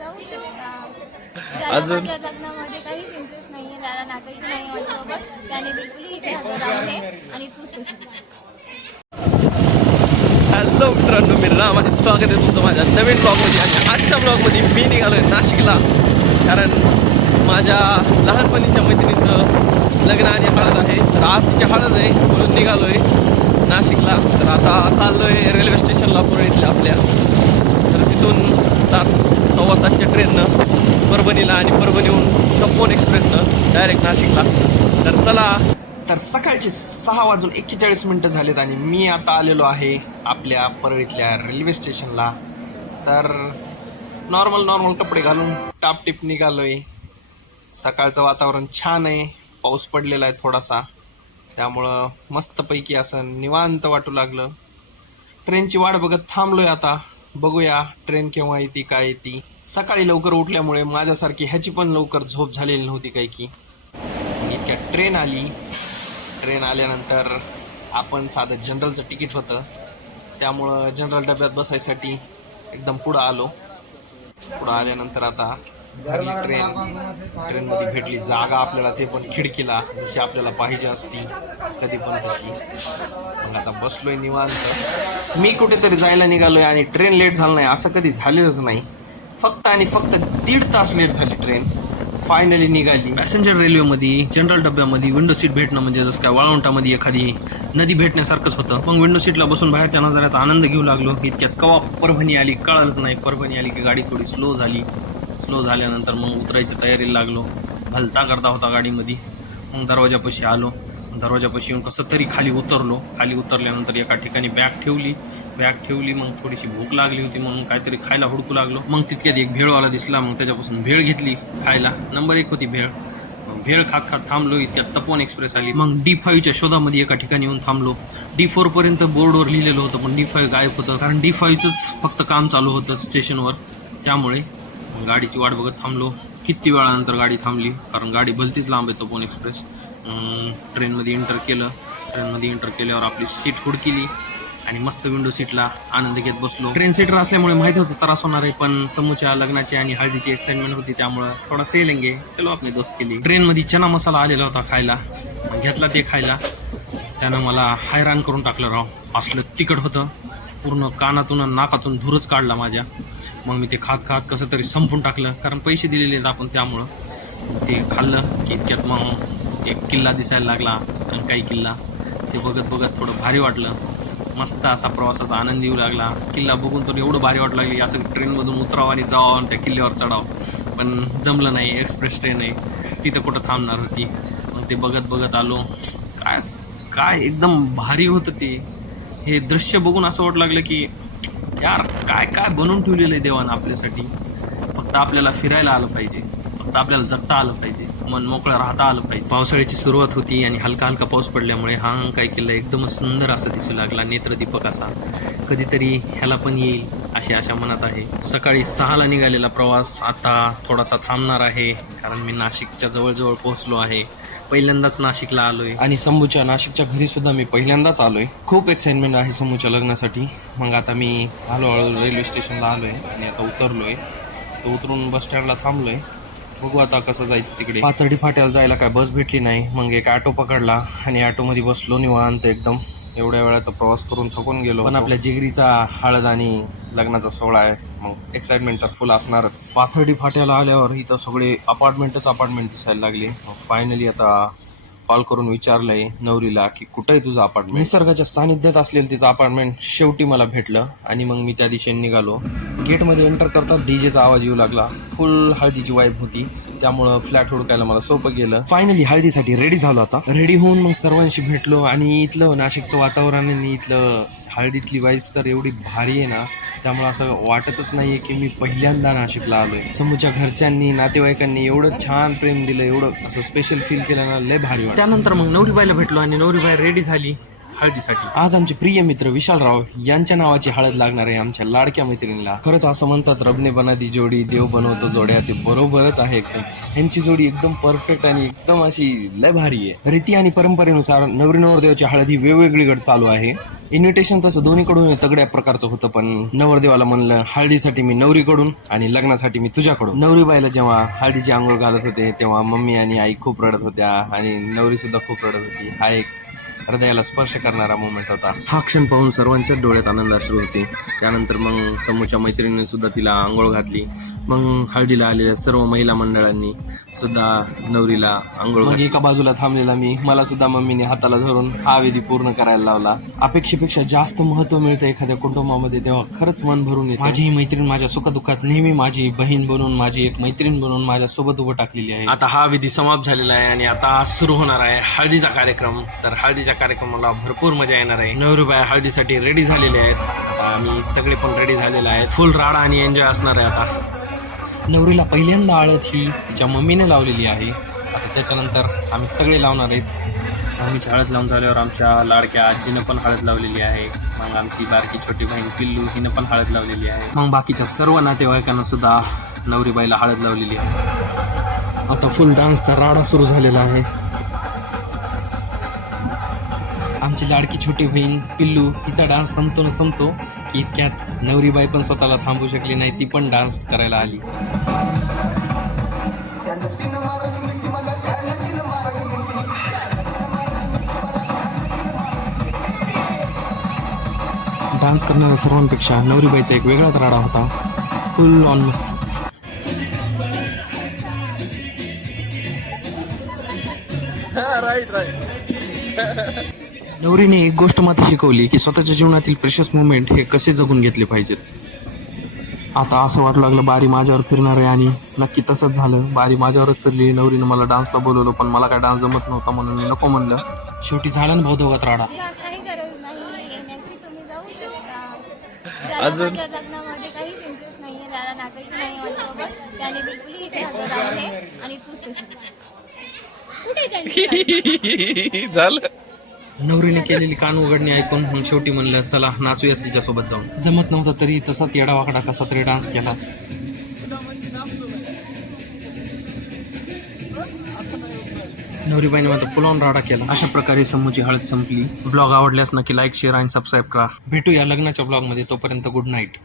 अक्षता ज्याला अजून? लग्नामध्ये काहीच इंटरेस्ट नाही आहे त्याला नाचायचं नाही माझ्यासोबत त्याने बिलकुल इथे हजर राहू नये आणि तू स्पेशल हॅलो मित्रांनो मी राम आणि स्वागत आहे तुमचं माझ्या नवीन ब्लॉगमध्ये आणि आजच्या ब्लॉगमध्ये मी निघालो आहे नाशिकला. कारण माझ्या लहानपणीच्या मैत्रिणीचं लग्न आणि हळद आहे. तर आज तिची हळद आहे म्हणून निघालो आहे नाशिकला. तर आता चाललो आहे रेल्वे स्टेशनला परळीतल्या आपल्या. तर तिथून सात सव्वा सातच्या ट्रेननं परभणीला आणि परभणीहून तपोन एक्सप्रेसनं डायरेक्ट नाशिकला. तर चला. तर सकाळचे सहा वाजून एक्केचाळीस मिनटं झालेत आणि मी आता आलेलो आहे आपल्या परळीतल्या रेल्वे स्टेशनला तर नॉर्मल नॉर्मल कपडे घालून टापटीप आहे सकाळचं वातावरण छान आहे. पाऊस पडलेला आहे थोडासा. त्यामुळं मस्तपैकी असं निवांत वाटू लागलं. ट्रेनची वाट बघत थांबलो आहे आता. बघूया ट्रेन केव्हा येते काय येते. सकाळी लवकर उठल्यामुळे माझ्यासारखी ह्याची पण लवकर झोप झालेली नव्हती काही की. इतक्या ट्रेन आली. ट्रेन आल्यानंतर आपण साधं जनरलचं तिकीट होतं. त्यामुळं जनरल डब्यात बसायसाठी एकदम पुढं आलो. पुढं आल्यानंतर आता ट्रेन ट्रेनमध्ये भेटली. जागा आपल्याला ते पण खिडकीला जशी आपल्याला पाहिजे असती कधी पण तशी. मग आता बसलोय निवांत. मी कुठेतरी जायला निघालोय आणि ट्रेन लेट झालं नाही. असं कधी झालेलंच नाही. फक्त आणि फक्त दीड तास लेट झाली ट्रेन फायनली निघाली. पॅसेंजर रेल्वेमध्ये जनरल डब्यामध्ये विंडो सीट भेटणं म्हणजे जसं काय वाळवंटामध्ये एखादी नदी भेटण्यासारखंच होतं. मग विंडो सीटला बसून बाहेरच्या नजाऱ्याचा आनंद घेऊ लागलो. इतक्यात कवा परभणी आली कळालंच नाही. परभणी आली की गाडी थोडी स्लो झाली. स्लो झाल्यानंतर मग उतरायची तयारीला लागलो. भलता करता होता गाडीमध्ये. मग दरवाजापाशी आलो. दरवाजापाशी येऊन कसं तरी खाली उतरलो. खाली उतरल्यानंतर एका ठिकाणी बॅग ठेवली. बॅग ठेवली मग थोडीशी भूक लागली होती म्हणून काहीतरी खायला हुडकू लागलो. मग तितक्यात एक भेळवाला दिसला. मग त्याच्यापासून भेळ घेतली खायला. नंबर एक होती भेळ. भेळ खात खात थांबलो. इतक्यात तपोन एक्सप्रेस आली. मग डी फाईव्हच्या शोधामध्ये एका ठिकाणी येऊन थांबलो. डी फोर पर्यंत बोर्डवर लिहिलेलं होतं पण डी फाईव्ह गायब होतं. कारण डी फाईव्हचंच फक्त काम चालू होतं स्टेशनवर त्यामुळे गाडीची वाट बघत थांबलो. किती वेळानंतर गाडी थांबली? कारण गाडी भलतीच लांब आहे तपोन एक्सप्रेस. ट्रेनमध्ये एंटर केलं. ट्रेनमध्ये एंटर केल्यावर आपली सीट हुडकिली आणि मस्त विंडो सीटला आनंद घेत बसलो. ट्रेन सीटर असल्यामुळे माहिती होतं त्रास होणार आहे पण समूच्या लग्नाची आणि हळदीची एक्साइटमेंट होती त्यामुळं थोडा सेलिंग. चलो आपली दोस्त केली. ट्रेनमध्ये चना मसाला आलेला होता खायला. घेतला ते खायला. त्यानं मला हैराण करून टाकलं राव असलं तिखट होतं. पूर्ण कानातून नाकातून धूरच काढला माझ्या. मग मी ते खात खात कसं तरी संपून टाकलं. कारण पैसे दिलेले आहेत आपण त्यामुळं. ते खाल्लं की इतक्यात मग एक किल्ला दिसायला लागला आणि काही किल्ला. ते बघत बघत थोडं भारी वाटलं. मस्त असा प्रवासाचा आनंद येऊ लागला. किल्ला बघून तर एवढं भारी वाटलं लागली असं ट्रेनमधून उतरावं आणि जावं आणि त्या किल्ल्यावर चढावं. पण जमलं नाही. एक्सप्रेस ट्रेन आहे. तिथं कुठं थांबणार होती? मग ते बघत बघत आलो. काय काय एकदम भारी होतं ते. हे दृश्य बघून असं वाटू लागलं की यार काय काय बनवून ठेवलेलं आहे देवानं आपल्यासाठी? फक्त आपल्याला फिरायला आलं पाहिजे. फक्त आपल्याला जगता आलं पाहिजे. मन मोकळं राहता आलं पाहिजे. पावसाळ्याची सुरुवात होती आणि हलका हलका पाऊस पडल्यामुळे हा काय केलं? एकदमच सुंदर असं दिसू लागला नेत्रदीपक असा. कधीतरी ह्याला पण येईल अशी आशा मनात आहे. सकाळी सहाला निघालेला प्रवास आता थोडासा थांबणार आहे कारण मी नाशिकच्या जवळजवळ पोहोचलो आहे. पहिल्यांदाच नाशिकला आलोय. आणि समूच्या नाशिकच्या घरी सुद्धा मी पहिल्यांदाच आलोय. खूप एक्साइटमेंट आहे समूच्या लग्नासाठी. मग आता मी हळूहळू रेल्वे स्टेशनला आलोय आणि आता उतरलोय. तो उतरून बस स्टँडला थांबलोय. बघू आता कसं जायचं तिकडे. पाथर्डी फाट्याला जायला काय बस भेटली नाही. मग एक ऑटो पकडला आणि ऑटोमध्ये बसलो निवांत एकदम. एवढ्या वेळाचा प्रवास करून थकून गेलो. पण आपल्या जिगरीचा हळद आणि लग्नाचा सोहळा आहे. मग एक्साइटमेंट तर फुल असणारच. पाथर्डी फाट्याला आल्यावर इथं सगळे अपार्टमेंटच अपार्टमेंट दिसायला लागले. फायनली आता कॉल करून विचारलंय नवरीला की कुठं आहे तुझं अपार्टमेंट निसर्गाच्या सानिध्यात असलेलं तिचं अपार्टमेंट शेवटी मला भेटलं आणि मग मी त्या दिशेने निघालो. गेटमध्ये एंटर करता डीजेचा आवाज येऊ लागला. फुल हळदीची वाईफ होती. त्यामुळं फ्लॅट हुडकायला मला सोपं गेलं. फायनली हळदीसाठी रेडी झालो आता. रेडी होऊन मग सर्वांशी भेटलो आणि इथलं नाशिकचं वातावरण आणि इथलं हळदीतली वाईफ तर एवढी भारी आहे ना त्यामुळे असं वाटतच नाही आहे की मी पहिल्यांदा नाशिकला आहे समोरच्या घरच्यांनी नातेवाईकांनी एवढं छान प्रेम दिलं एवढं असं स्पेशल फील केलं ना लय भारी वाटतं त्यानंतर मग नवरीबाईला भेटलो आणि नवरीबाई रेडी झाली. हळदीसाठी. आज आमचे प्रिय मित्र विशालराव यांच्या नावाची हळद लागणार आहे आमच्या लाडक्या मैत्रिणीला. खरंच असं म्हणतात रबने बनादी जोडी देव बनवतो जोड्या. ते बरोबरच आहे. एकदम यांची जोडी एकदम परफेक्ट आणि एकदम अशी लय भारी आहे. रीती आणि परंपरेनुसार नवरी नवरदेवाची हळद ही वेगवेगळीकडे चालू आहे. इन्व्हिटेशन तसं दोन्हीकडून तगड्या प्रकारचं होतं पण नवरदेवाला म्हणलं हळदीसाठी मी नवरीकडून आणि लग्नासाठी मी तुझ्याकडून. नवरीबाईला जेव्हा हळदीची आंघोळ घालत होते तेव्हा मम्मी आणि आई खूप रडत होत्या आणि नवरी सुद्धा खूप रडत होती. हा एक हृदयाला स्पर्श करणारा मोमेंट होता. हा क्षण पाहून सर्वांच्याच डोळ्यात आनंद अश्रू होते. त्यानंतर मग समोरच्या मैत्रिणीने सुद्धा तिला आंघोळ घातली. मग हळदीला आलेल्या सर्व महिला मंडळांनी सुद्धा नवरीला आंघोळ मग एका बाजूला थांबलेला मी. मला सुद्धा मम्मीने हाताला धरून हा विधी पूर्ण करायला लावला. अपेक्षेपेक्षा जास्त महत्त्व मिळतं एखाद्या कुटुंबामध्ये तेव्हा खरंच मन भरून येते. माझी ही मैत्रीण माझ्या सुखदुःखात नेहमी माझी बहीण बनून माझी एक मैत्रीण बनून माझ्या सोबत उभं टाकलेली आहे. आता हा विधी समाप्त झालेला आहे आणि आता सुरू होणार आहे हळदीचा कार्यक्रम. तर हळदीच्या कार्यक्रमाला भरपूर मजा येणार आहे. नवरीबाई हळदीसाठी रेडी झालेले आहेत. आता आम्ही सगळे पण रेडी झालेले आहेत. फुल राडा आणि एन्जॉय असणार आहे आता. नवरीला पहिल्यांदा आळत ही तिच्या मम्मीने लावलेली आहे. आता त्याच्यानंतर आम्ही सगळे लावणार आहेत. मम्मीची हळद लावून झाल्यावर आमच्या लाडक्या आजीनं पण हळद लावलेली आहे. मग आमची लाडकी छोटी बहीण पिल्लू हिनं पण हळद लावलेली आहे. मग बाकीच्या सर्व नातेवाईकांना सुद्धा नवरीबाईला हळद लावलेली आहे. आता फुल डान्सचा राडा सुरू झालेला आहे. आमची लाडकी छोटी बहीण पिल्लू हिचा डान्स संपतो न संपतो की इतक्यात नवरीबाई पण स्वतःला थांबू शकली नाही ती पण डान्स करायला आली. डान्स करणाऱ्या सर्वांपेक्षा नवरीबाईचा एक वेगळाच राडा होता. फुल ऑन मस्ती. राईट राईट नवरीने एक गोष्ट मात्र शिकवली की स्वतःच्या जीवनातील प्रेशस मुवमेंट हे कसे जगून घेतले पाहिजेत. आता असं वाटू लागलं बारी माझ्यावर फिरणार आहे आणि नक्की तसंच झालं. बारी माझ्यावरच फिरली. नवरीनं मला डान्सला बोलवलं पण मला काय डान्स जमत नव्हता म्हणून मी नको म्हणलं. शेवटी झालं ना भाऊ राडा. या काही गरज नाही येण्याची तुम्ही जाऊ शकता. ज्याला अजून? माझ्या लग्नामध्ये काहीच इंटरेस्ट नाहीये त्याला नाचायचं नाही माझ्यासोबत. त्याने बिलकुल इथे हजर राहू नये आणि तू स्पेशल कुठे त्यांची झालं. नवरीने केलेली कान उघडणी ऐकून म्हणून शेवटी म्हणलं चला नाचूयाच तिच्यासोबत जाऊन. जमत नव्हतं तरी तसाच येडावाकडा कसा तरी डान्स केला. नवरीबाईने मात्र फुल राडा केला. अशा प्रकारे समूची हळद संपली. ब्लॉग आवडल्यास नक्की लाईक शेअर आणि सबस्क्राईब करा. भेटूया लग्नाच्या ब्लॉगमध्ये तोपर्यंत गुड नाईट